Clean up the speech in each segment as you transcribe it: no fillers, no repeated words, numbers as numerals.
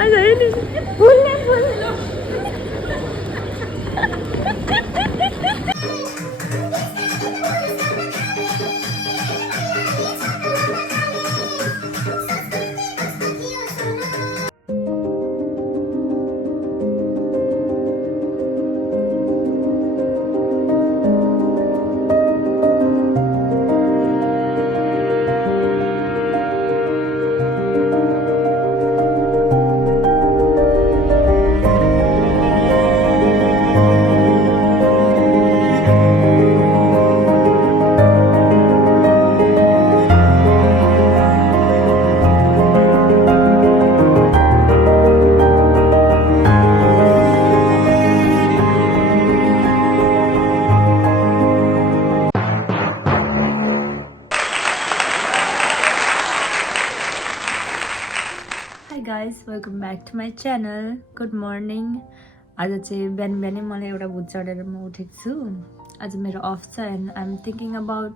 आज अहिले फुल्ने फुल्ने welcome back to my channel good morning आज चाहिँ बिहान बिहानै मलाई एउटा भुत चढेर म उठेको छु आज मेरो अफ छ and I am thinking about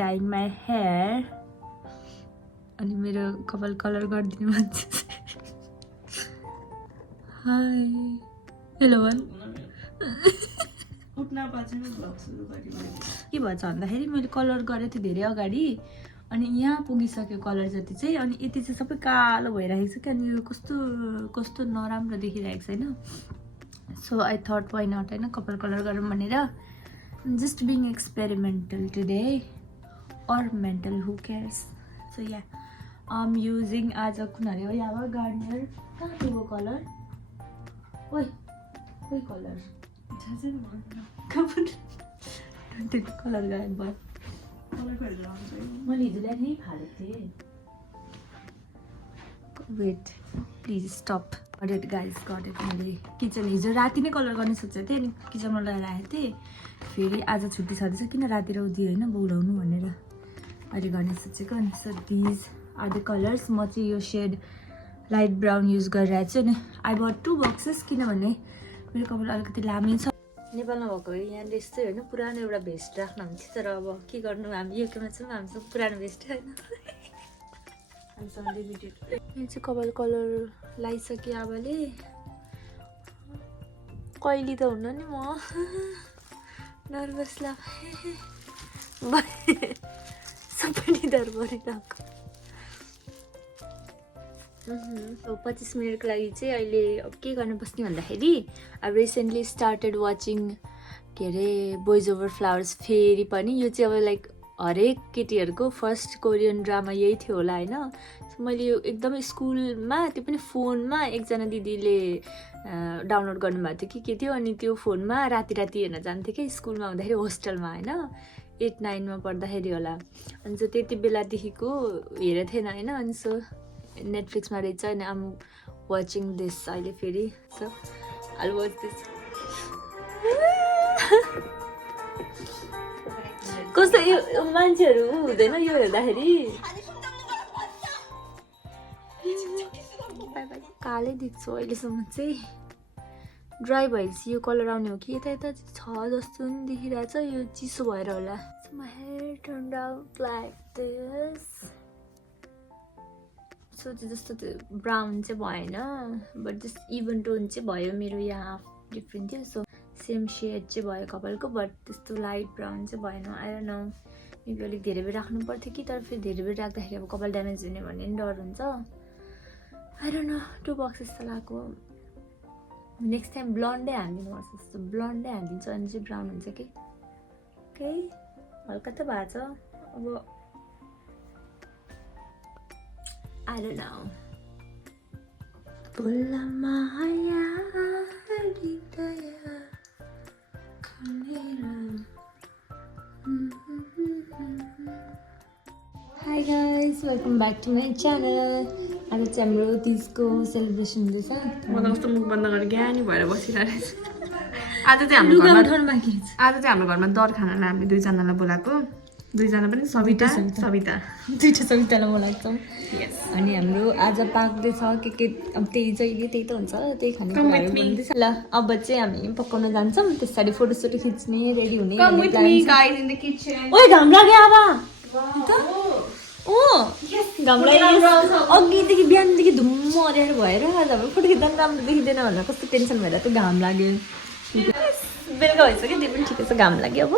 dyeing my hair अनि मेरो कपाल कलर गरिदिनु भन्छ हाई हेलो वान के भन्छ भन्दाखेरि मैले कलर गरेको थिएँ धेरै अगाडि अनि यहाँ पुगिसक्यो कलर जति चाहिँ अनि यति चाहिँ सबै कालो भइरहेको छ कि अनि यो कस्तो कस्तो नराम्रो देखिरहेको छ होइन so I thought why not होइन कपाल कलर गरौँ भनेर just being experimental today or mental who cares so yeah I am using आज कुन अरे हो यहाँ गार्नियर कहाँ थियो कलर ओइ कोही कलर कलर गायब भयो मैले हिजो ल्याएर नै फालेको थिएँ वेट प्लिज स्टप गरेट गाइस गरेट मैले किचन हिजो राति नै कलर गर्ने सोचेको थिएँ अनि किचनमा लगाएर आएको थिएँ फेरि आज छुट्टी छँदैछ किन राति राउदी होइन बोलाउनु भनेर अहिले गर्ने सोचेको अनि so these are the colours म चाहिँ यो सेड लाइट ब्राउन युज गरिरहेको छु अनि आई बट 2 बक्सेस किनभने मेरो कपाल अलिकति लामै छ नेपालमा भएको यहाँ यस्तै होइन पुरानो एउटा भेस्ट राख्न हुन्थ्यो तर अब के गर्नु हामी युकेमा छौँ हामीसँग पुरानो भेस्टै होइन हामीसँग लिमिटेड यहाँ चाहिँ कपाल कलर लगाइसकेँ आबाले कहिले त हुन्न नि म नर्भस लाग्यो सबै निधार भरिरहेको 25 मिनटको लागि चाहिँ अहिले अब के गर्न बस्ने भन्दाखेरि अब रिसेन्टली स्टार्टेड वाचिङ के अरे बोइज ओभर फ्लावर्स फेरि पनि यो चाहिँ अब लाइक हरेक केटीहरूको फर्स्ट कोरियन ड्रामा यही थियो होला होइन मैले यो एकदमै स्कुलमा त्यो पनि फोनमा एकजना दिदीले डाउनलोड गर्नुभएको थियो के थियो अनि त्यो फोनमा राति राति हेर्न जान्थेँ कि स्कुलमा हुँदाखेरि होस्टेलमा होइन 8-9मा पढ्दाखेरि होला अनि सो त्यति बेलादेखिको हेरेको थिएन होइन अनि सो नेटफ्लिक्समा रहेछ अनि आम वाचिङ दिस अहिले फेरि सो आई वाच दिस कस्तो यो मान्छेहरू हुँदैन यो हेर्दाखेरि कालै देख्छु अहिलेसम्म चाहिँ ड्राई भएपछि यो कलर आउने हो कि यता यता छ जस्तो पनि देखिरहेछ यो चिसो भएर होला my hair turned out like this so जस्तो त्यो ब्राउन चाहिँ भएन बट जस्ट इभन टोन चाहिँ भयो मेरो यहाँ डिफ्रेन्ट थियो सो सेम सेड चाहिँ भयो कपालको बट त्यस्तो लाइट ब्राउन चाहिँ भएन आई डोन्ट नो मेबी अलिक धेरै बेर राख्नु पर्थ्यो कि तर फेरि धेरै बेर राख्दाखेरि अब कपाल ड्यामेज हुने भन्ने पनि डर हुन्छ आई डोन्ट नो 2 बक्सेस त लगाएको नेक्स्ट टाइम ब्लन्डै हालिदिनु पर्छ जस्तो ब्लन्डै हालिदिन्छु अनि चाहिँ ब्राउन हुन्छ कि केही हल्का त भएको छ अब I don't know. Hi guys, welcome back to my channel. आज चाहिँ हाम्रो तीजको सेलिब्रेसन हुँदैछ म त कस्तो मुख बन्द गरेर ज्ञानी भएर बसिरहेको छु आज चाहिँ हाम्रो घरमा दर खानालाई हामी दुईजनालाई बोलाएको दुईजना पनि सविता दुईटा सवितालाई बोलाएको छौँ अनि हाम्रो आज पाक्दैछ के अब त्यही जहिले त्यही त हुन्छ त्यही खाने बन्दैछ ल अब चाहिँ हामी पकाउन जान्छौँ त्यस पछाडि फोटोसोटो खिच्ने रेडी हुने ओइ घाम लाग्यो अब ओ घाम लाग्यो अघिदेखि बिहानदेखि झुम्म अँध्यारो भएर आज अब फोटो खिच्दा पनि राम्रो देखिँदैन भनेर कस्तो टेन्सन भएर त घाम लाग्यो बेलुका भइसक्यो त्यो पनि ठिकै छ घाम लाग्यो अब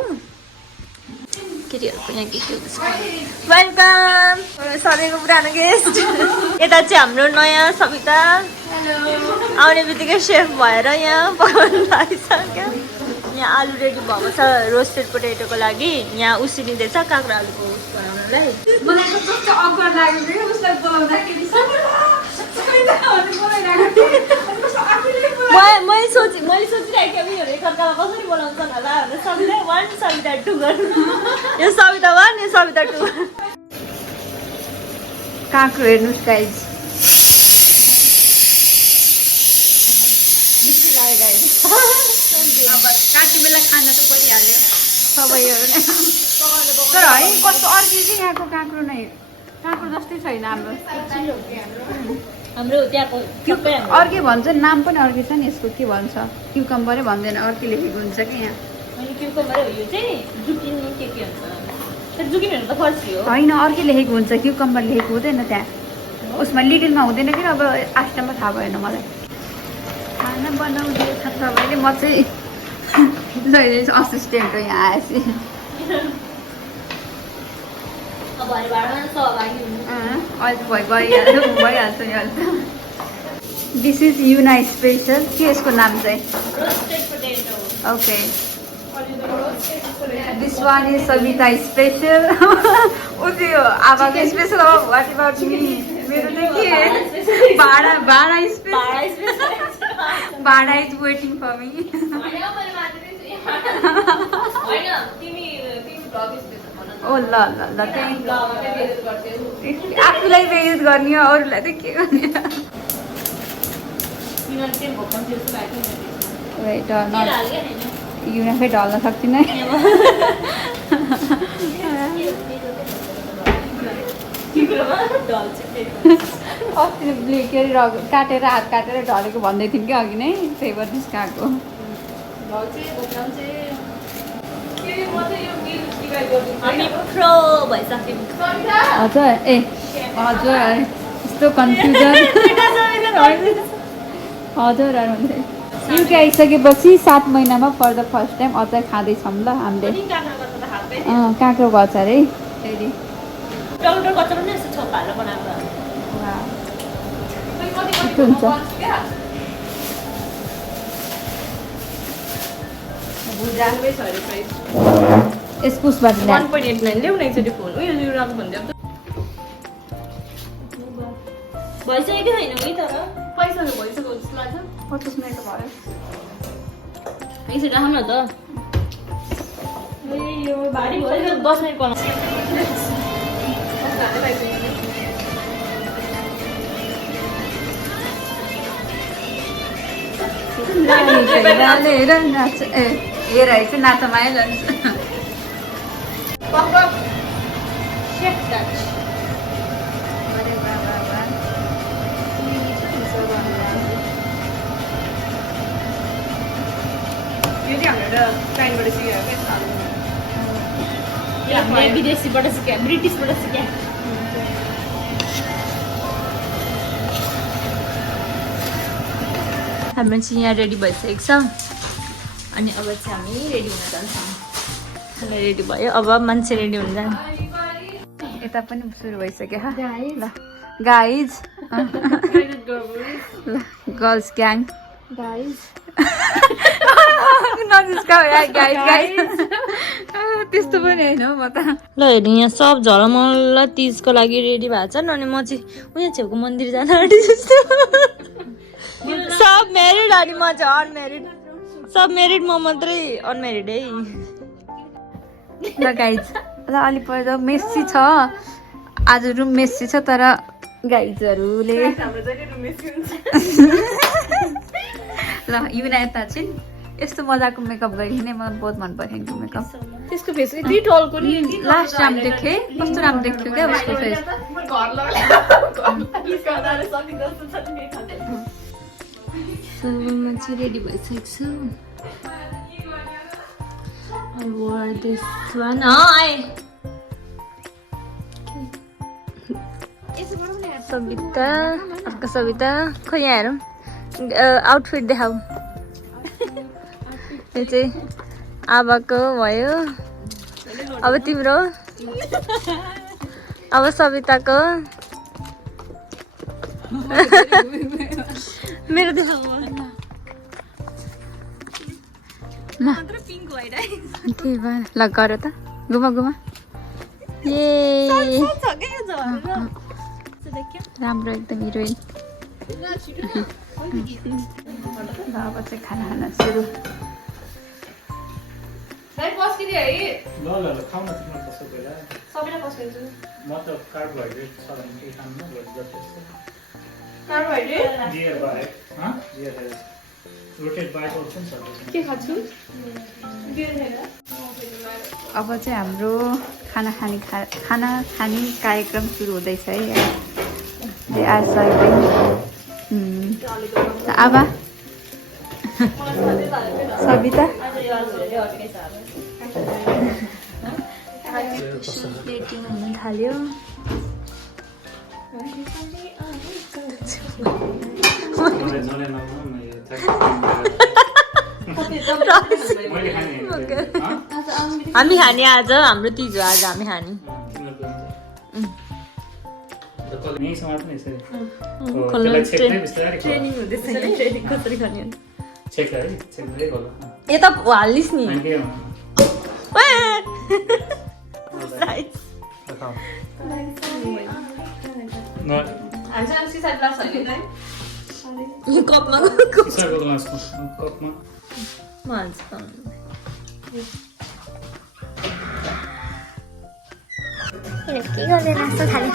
केटीहरूको यहाँ के हुँदैछ वेलकम सधैँको पुरानो गेस्ट यता चाहिँ हाम्रो नयाँ सविता आउने बित्तिकै सेफ भएर यहाँ पकाउनु लागिसक्यो यहाँ आलु रेडी भएको छ रोस्टेड पोटेटोको लागि यहाँ उसिनिँदैछ काँक्रो आलुको उस बनाउनलाई मलाई त कस्तो अक्वर्ड लाग्यो के उसलाई बोलाउँदाखेरि मैले सोचिरहेको थिएँ उनीहरू एकअर्कालाई कसरी बोलाउँछन् होला भनेर सविता 1 सविता 2 गर्नु यो सविता 1 यो सविता 2 काँक्रो हेर्नुहोस् गाइज काकी बेला खाना त परिहाल्यो सबैहरू नै तर है कस्तो अर्कै चाहिँ यहाँको काँक्रो नै काँक्रो जस्तै छैन हाम्रो त्यहाँको अर्कै भन्छ नाम पनि अर्कै छ नि यसको के भन्छ क्युकम्बरै भन्दैन अर्कै लेखेको हुन्छ कि यहाँ होइन अर्कै लेखेको हुन्छ क्युकम्बर लेखेको हुँदैन त्यहाँ उसमा लिटलमा हुँदैन कि अब आस्टामा थाहा भएन मलाई खाना बनाउँदै छ तपाईँले म चाहिँ जहिले असिस्टेन्ट हो यहाँ आएपछि अहिले भइहाल्छ दिस इज युना स्पेसल के यसको नाम चाहिँ okay this one is Savita special ऊ त्यो आमाको स्पेसल अब वाट अबाउट मी मेरो चाहिँ के भाडा इज वेटिङ फर मी ओ ल आफूलाई बेयुज गर्ने हो अरूलाई त के गर्ने युनाफै ढल्न सक्दिनँ अस्ति के अरे काटेर हात काटेर ढलेको भन्दै थियौँ कि अघि नै त्यही भएर निस्काएको हजुर ए हजुर यस्तो कन्फ्युजन हजुर युके आइसकेपछि 7 महिनामा फर द फर्स्ट टाइम अचार खाँदैछौँ ल हामीले काँक्रो अचार है फेरि हुन्छ इस्कुसबाट भइसकेको छैन है तर पैसा भइसक्यो जस्तो लाग्छ 50 मिनट भयो एकछिन राख्नु न त यो भारी भयो 10 मिनट पर्छ हेर है चाहिँ नातामाया जान्छ विदेशीबाट सिक्या ब्रिटिसबाट सिक्या हाम्रो चाहिँ यहाँ रेडी भइसकेको छ अनि अब चाहिँ हामी रेडी हुन जान्छौँ खाना रेडी भयो अब मान्छे रेडी हुन जान्छ यता पनि सुरु भइसक्यो ल गाइज ल गर्ल्स ग्याङ गाइज त्यस्तो पनि होइन म त ल हेर्नु यहाँ सब झलमल्ल तिजको लागि रेडी भएको छन् अनि म चाहिँ उयो छेउको मन्दिर जान आँटे जस्तो सब म्यारिड अनि म चाहिँ अनम्यारिड सब म्यारिड म मात्रै अनम्यारिड है ल गाइज ल अलिपुर मेस्सी छ आज रुम मेस्सी छ तर गाइजहरूले ल युना यता चाहिँ यस्तो मजाको मेकअप गरेको नै मलाई बहुत मन पऱ्यो मेकअप त्यसको फेस यति टलको नि लास्ट राम्रो देखेँ कस्तो राम्रो देख्यो क्या उसको फेस म चाहिँ रेडी भइसकेको छु I wore this one. So Savita अर्को सविता खोइ यहाँ हेरौँ आउटफिट देखाऊ यो चाहिँ आबाको भयो अब तिम्रो अब सविताको मेरो देखाऊ त्यही भएर ल गर त घुमा घुमा ए राम्रो एकदम हिरोइन अब चाहिँ खाना खान सुरु अब चाहिँ हाम्रो खाना खाने कार्यक्रम सुरु हुँदैछ है आबा सविता प्लेटिङ हुन थाल्यो हामी खाने आज हाम्रो तिज हो आज हामी खाने ट्रेनिङ हुँदैछ ट्रेनिङ कसरी खाने ए त हाल्लिस् नि कपमा के गर्ने नास्ता थाले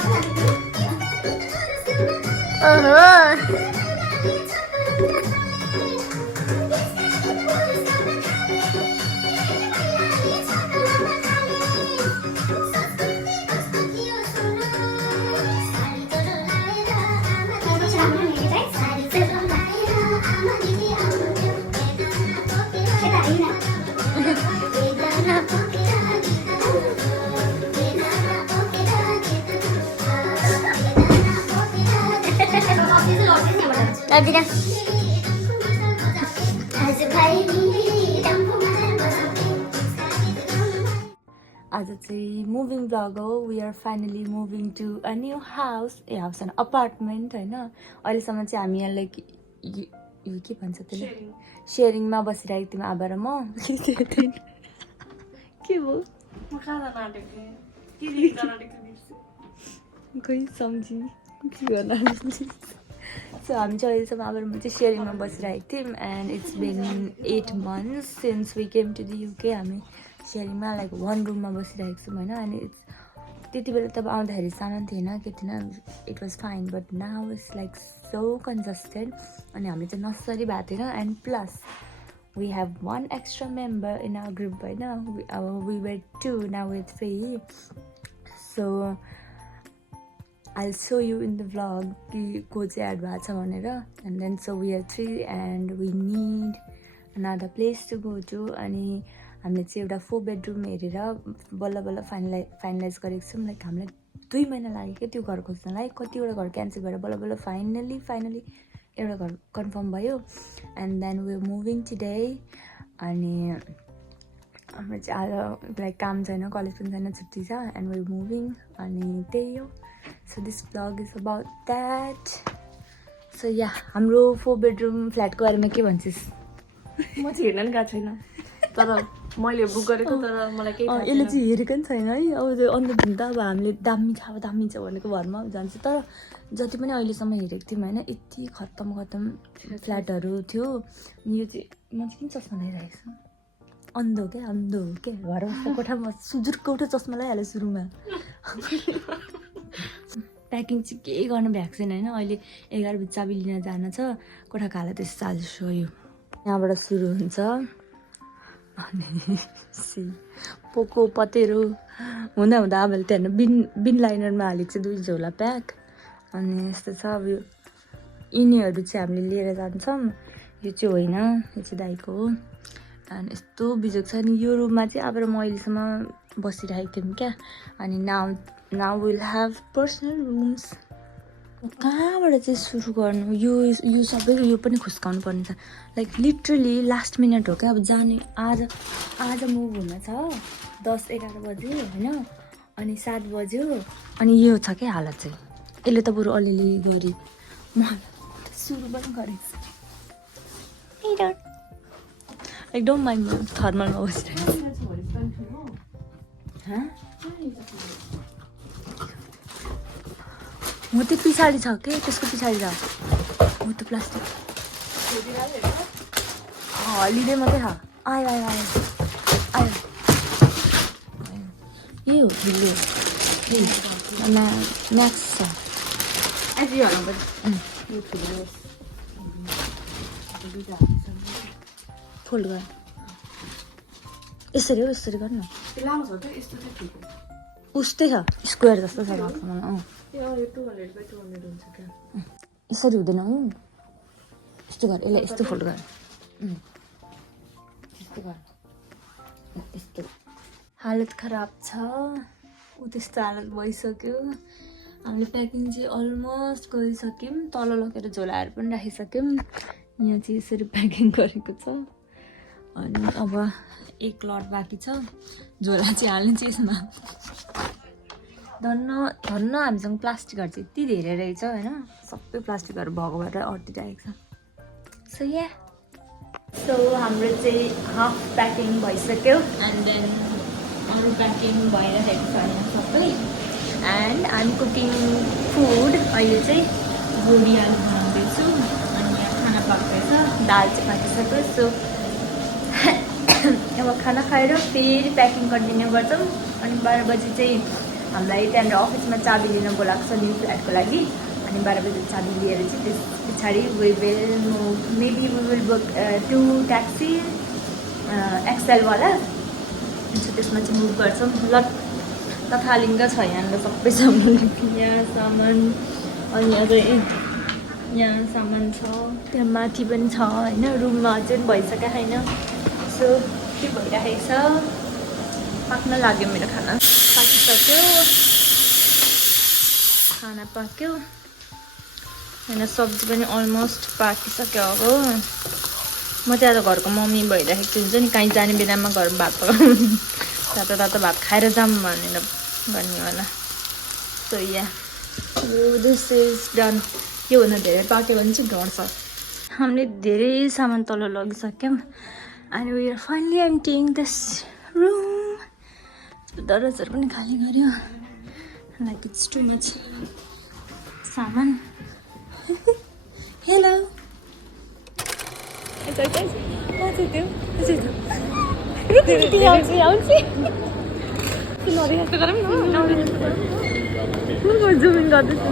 आज चाहिँ मुभिङ ब्लग हो we are finally moving to a new house house होइन अपार्टमेन्ट होइन अहिलेसम्म चाहिँ हामी यहाँ लाइक यो के भन्छ त्यसले सेयरिङमा बसिरहेको थियौँ आबा र म के भयो खै सम्झी के गर्नु सो हामी चाहिँ अहिलेसम्म आबा र म चाहिँ सेयरिङमा बसिरहेको थियौँ and it's been 8 months since we came to the UK हामी सेयरिङमा लाइक वान रुममा बसिरहेको छौँ होइन अनि इट्स त्यति बेला तब आउँदाखेरि सामान थिएन के थिएन it was fine but now it's like so congested अनि हामी चाहिँ नर्सरी भएको थिएन and plus we have one extra member in our group होइन अब we were 2 now with 3 so I'll show you in the vlog कि को चाहिँ एड भएको छ भनेर and then so we are 3 and we need another place to go to अनि हामीले चाहिँ एउटा 4 bedroom हेरेर बल्ल बल्ल फाइनलाइज गरेको छौँ लाइक हामीलाई 2 महिना लाग्यो क्या त्यो घर खोज्नलाई कतिवटा घर क्यान्सल भएर बल्ल बल्ल फाइनली एउटा घर कन्फर्म भयो and then we are moving today अनि हाम्रो चाहिँ आज लाइक काम छैन कलेज पनि छैन छुट्टी छ एन्ड वी आर मुभिङ अनि त्यही हो so this blog is about that so yeah हाम्रो 4 bedroom फ्ल्याटको बारेमा के भन्छस् म चाहिँ हेर्न नि गएको छैन तर मैले बुक गरेको तर मलाई केही यसले चाहिँ हेरेको नि छैन है अब त्यो अन्त त अब हामीले दामी छ भनेको घरमा जान्छ तर जति पनि अहिलेसम्म हेरेको थियौँ होइन यति खत्तम फ्ल्याटहरू थियो यो चाहिँ म चाहिँ किन चस्मा लगाइरहेको छु अन्धो क्या घर बस्दा कोठामा सुजुरको एउटा चस्मा लगाइहाल्यो सुरुमा प्याकिङ चाहिँ केही गर्न भ्याएको छैन होइन अहिले 11 बजी चाबी लिन जान छ कोठाको हालत त्यस्तो आज सोयो यहाँबाट सुरु हुन्छ अनि पोको पतेरो हुँदा आमाले त्यहाँ बिन लाइनरमा हालेको चाहिँ 2 झोला प्याक अनि यस्तो छ अब यो यिनीहरू चाहिँ हामीले लिएर जान्छौँ यो चाहिँ होइन यो चाहिँ दाइको हो अनि यस्तो बिजोग छ अनि यो रुममा चाहिँ अब म अहिलेसम्म बसिरहेको थियौँ क्या अनि now will have personal rooms कहाँबाट चाहिँ सुरु गर्नु यो यो सबैको यो पनि खुस्काउनु पर्ने छ लाइक लिटरली लास्ट मिनट हो क्या अब जाने आज मुभ हुन छ 10-11 बजे होइन अनि 7 बज्यो अनि यो छ क्या हालत चाहिँ यसले त बरु अलिअलि गरी म सुरु पनि गरेको छु एकदम माइन्डमा थर्मलमा बसिरहेको हो त्यो पछाडि छ के त्यसको पछाडि छ हो त्यो प्लास्टिक हलिडे मात्रै छ आयो आयो आयो आयो ए हो ठुलो म्याक्स छ फोल्ड गर यसरी हो यसरी गर्नु उस्तै छ स्क्वायर जस्तो छ मलाई यसरी हुँदैन हौ यस्तो गर यसलाई यस्तो फोल्ड गर यस्तो गर यस्तो हालत खराब छ ऊ त्यस्तो हालत भइसक्यो हामीले प्याकिङ चाहिँ अलमोस्ट गरिसक्यौँ तल लगेर झोलाहरू पनि राखिसक्यौँ यहाँ चाहिँ यसरी प्याकिङ गरेको छ अनि अब एक लट बाँकी छ झोला चाहिँ हाल्ने चाहिँ यसमा धन्न हामीसँग प्लास्टिकहरू चाहिँ यति धेरै रहेछ होइन सबै प्लास्टिकहरू भएको भएर अड्टिरहेको छ सो हाम्रो चाहिँ हाफ प्याकिङ भइसक्यो एन्ड देन अरू प्याकिङ भइरहेको छ यहाँ सबै एन्ड आइम कुकिङ फुड अहिले चाहिँ बोडी आलु बनाउँदैछु अनि यहाँ खाना पाक्दैछ दाल चाहिँ पाकिसक्यो सो अब खाना खाएर फेरि प्याकिङ कन्टिन्यू गर्छौँ अनि 12 बजी चाहिँ हामीलाई त्यहाँनिर अफिसमा चाबी लिन बोलाएको छ न्यू फ्ल्याटको लागि अनि 12 बजी चाबी लिएर चाहिँ त्यस पछाडि we will maybe we will book 2 taxi एक्सएलवाला सो त्यसमा चाहिँ मुभ गर्छौँ लथालिङ्ग छ यहाँनिर सबै सामान यहाँ सामान अनि अझै यहाँ सामान छ त्यहाँ माथि पनि छ होइन रुममा अझै भइसकेको छैन सो के भइरहेको छ पाक्न लाग्यो मेरो खाना पाकिसक्यो खाना पाक्यो होइन सब्जी पनि अलमोस्ट पाकिसक्यो अब म त्यहाँ त घरको मम्मी भइरहेको छु हुन्छ नि कहीँ जाने बेलामा घर भात पकाउनु तातो भात खाएर जाऊँ भनेर भन्नेवाला so yeah this is done योभन्दा धेरै पाक्यो भने चाहिँ ढड्छ हामीले धेरै सामान तल लगिसक्यौँ अनि we are finally emptying this room दरवाजहरू पनि खाली गऱ्यो लाइक इट्स टु मच सामान हेलो जुमिन गर्दैछु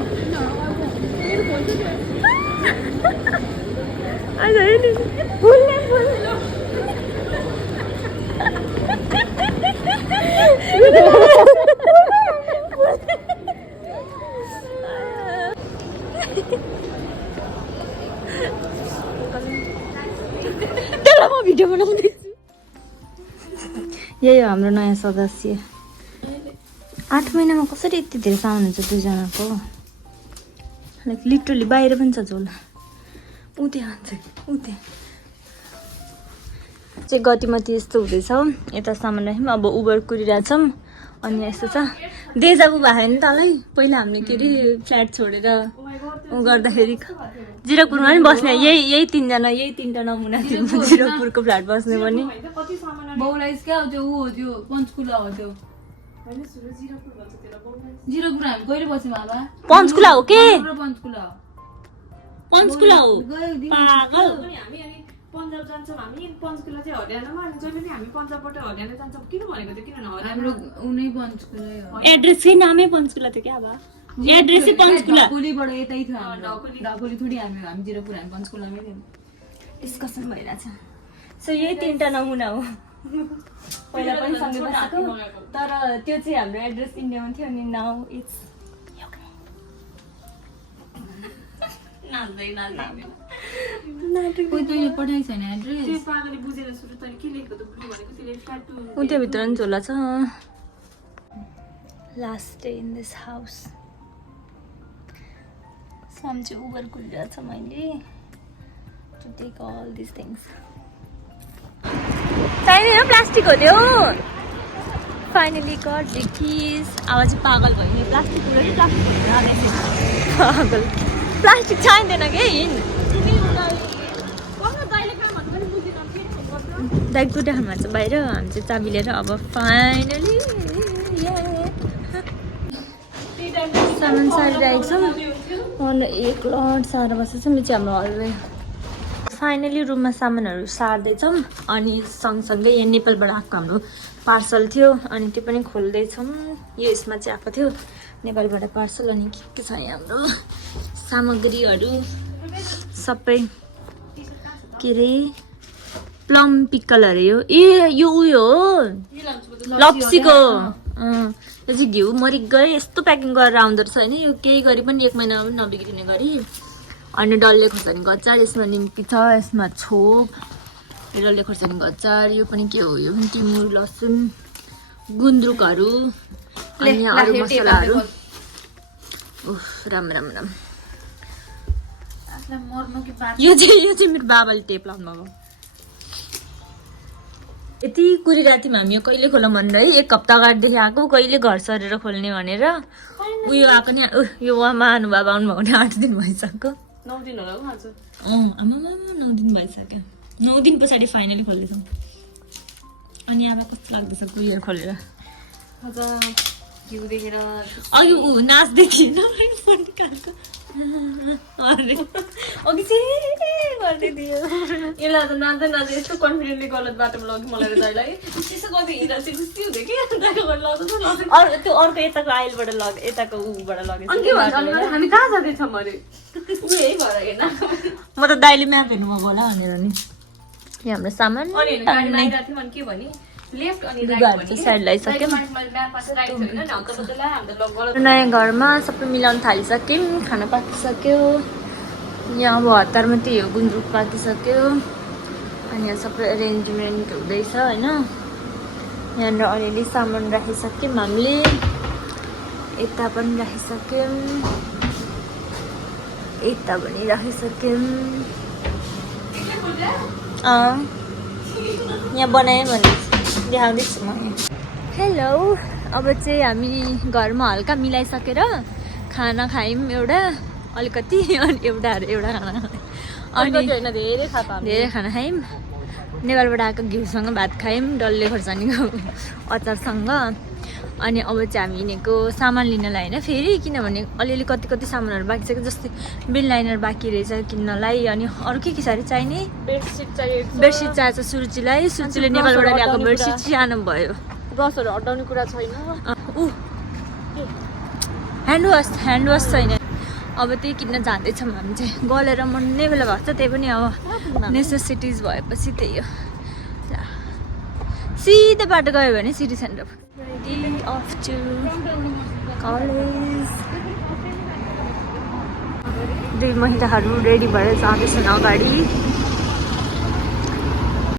भिडियो बनाउँदैछु यही हो हाम्रो नयाँ सदस्य 8 महिनामा कसरी यति धेरै सामान हुन्छ दुईजनाको लाइक लिटरली बाहिर पनि छ झोला उते चाहिँ गतिमती यस्तो हुँदैछ यता सामान राख्यौँ अब उबर कुरिरहेछौँ अनि यस्तो छ डेजाबु भयो नि तँलाई पहिला हामीले के अरे फ्ल्याट छोडेर उ गर्दाखेरि जिरोपुरमा पनि बस्ने यही तिनवटा नमुना थियो जिरोपुरको फ्ल्याट बस्ने पनि बाउलाइज क्या त्यो ऊ हो त्यो पञ्चकुला हो त्यो जिरोपुर हामी कहिले बस्यौँ बाबा पञ्चकुला हो के पञ्चकुला हो पागल पन्जाब जान्छौँ हामी पञ्चकुला चाहिँ हरियाणामा अनि जहिले पनि हामी पन्जाबबाट हरियाणा जान्छौँ किन भनेको थियो किनभने हाम्रो उनै पञ्चकुलै हो एड्रेसकै नामै पञ्चकुला थियो क्या अब एड्रेसै पञ्चकुला ढाकुलीबाट यतै थियो हाम्रो ढाकुली थोडी हामी जिरोपुर हामी पञ्चकुलामै थियौँ डिस्कसन भइरहेछ सो यही 3टा नमुना हो पहिला पनि सँगै बसेको तर त्यो चाहिँ हाम्रो एड्रेस इन्डियामा थियो अनि नाउ इट्स पठाइ छैन एड्रेस त्यहाँभित्र पनि झोला छ last day in this house हामी चाहिँ उबर कुरिरहेको छ मैले to take all this things चाहिँदैन प्लास्टिक हो त्यो फाइनली गट द किज अब चाहिँ पागल भयो नि प्लास्टिक कुरेर प्लास्टिक पागल प्लास्टिक चाहिँदैन के हिँड दाइ गुटा खानु छ बाहिर हामी चाहिँ चाबी लिएर अब फाइनली सामान सारिरहेको छौँ अन्त एक लट सारेर बसेको छ मिची हाम्रो हलवे फाइनली रुममा सामानहरू सार्दैछौँ अनि सँगसँगै यहाँ नेपालबाट आएको हाम्रो पार्सल थियो अनि त्यो पनि खोल्दैछौँ यो यसमा चाहिँ आएको थियो नेपालबाट पार्सल अनि के छ यहाँ हाम्रो सामग्रीहरू सबै के अरे प्लम पिक्कल अरे यो यो उयो हो लप्सीको यो चाहिँ घिउ मरिगै यस्तो प्याकिङ गरेर आउँदो रहेछ होइन यो केही गरी पनि 1 महिना पनि नबिग्रिने गरी अनि डल्ले खोर्सानीको अचार यसमा निम्की छ यसमा छोप डल्ले खोर्सानीको अचार यो पनि के हो यो पनि टिमुर लसुन गुन्द्रुकहरू अनि अरू मसलाहरू उफ राम राम राम यो चाहिँ मेरो बाबाले टेप लाउनु भएको यति कुरिरहेको थियौँ हामी यो कहिले खोलौँ भनेर है 1 हप्ता अगाडिदेखि आएको कहिले घर सरेर खोल्ने भनेर उयो आएको नि यो महानुभाव आउनुभएको नि 8 दिन भइसक्यो 9 दिन होला आज आमामा 9 दिन भइसक्यो 9 दिन पछाडि फाइनली खोल्दैछौँ अनि अब कस्तो लाग्दैछ कुरियर खोलेर आज घिउ देखेर अघि ऊ नाच्दै थिएन फोन निकालेको अरे अघि चाहिँ गर्दै थियो यसलाई त नाच्दै नाच्दै यस्तो कन्फिडेन्टली गलत बाटोमा लग्यो मलाई र दाइलाई त्यसो गर्दै हिँड्दा चाहिँ खुसी हुँदै कि दाइको लग्छ त्यो अर्को यताको आइलबाट लग यताको ऊबाट लगेछ अनि के भन्छ अनि हामी कहाँ जाँदैछौँ अरे ऊ यही भएर हेर्न म त दाइले म्याप हेर्नु भएको होला भनेर नि यहाँ हाम्रो सामान अनि गाडी लागिरहेको थियौँ अनि के भने लेफ्ट अनि लुगाहरू चाहिँ साइड लगाइसक्यौँ राइट नयाँ घरमा सबै मिलाउन थालिसक्यौँ खाना पाकिसक्यो यहाँ अब हतारमा त्यही हो गुन्द्रुक पाकिसक्यो अनि यहाँ सबै एरेन्जमेन्ट हुँदैछ होइन यहाँनिर अलिअलि सामान राखिसक्यौँ हामीले यता पनि राखिसक्यौँ यता पनि राखिसक्यौँ यहाँ बनाएँ भने देखाउँदैछु म हेलो अब चाहिँ हामी घरमा हल्का मिलाइसकेर खाना खायौँ एउटा अलिकति अनि एउटा खाना अनि धेरै खाना खायौँ नेपालबाट आएको घिउसँग भात खायौँ डल्ले खोर्सानीको अचारसँग अनि अब चाहिँ हामी हिँडेको सामान लिनलाई होइन फेरि किनभने अलिअलि कति सामानहरू बाँकी छ जस्तै बेल लाइनर बाँकी रहेछ किन्नलाई अनि अरू के साह्रै चाहिने बेडसिट चाहिएको छ सुरुचिले नेपालबाट ल्याएको बेडसिट सानो भयो ब्रसहरू हटाउने कुरा छैन ह्यान्ड वास छैन अब त्यही किन्न जाँदैछौँ हामी चाहिँ गलेर मन्ने बेला भएको छ त्यही पनि अब नेसेसिटिज भएपछि त्यही हो सिधै बाटो गयो भने city centre ready off to college 2 महिलाहरू रेडी भएर जाँदैछन् अगाडि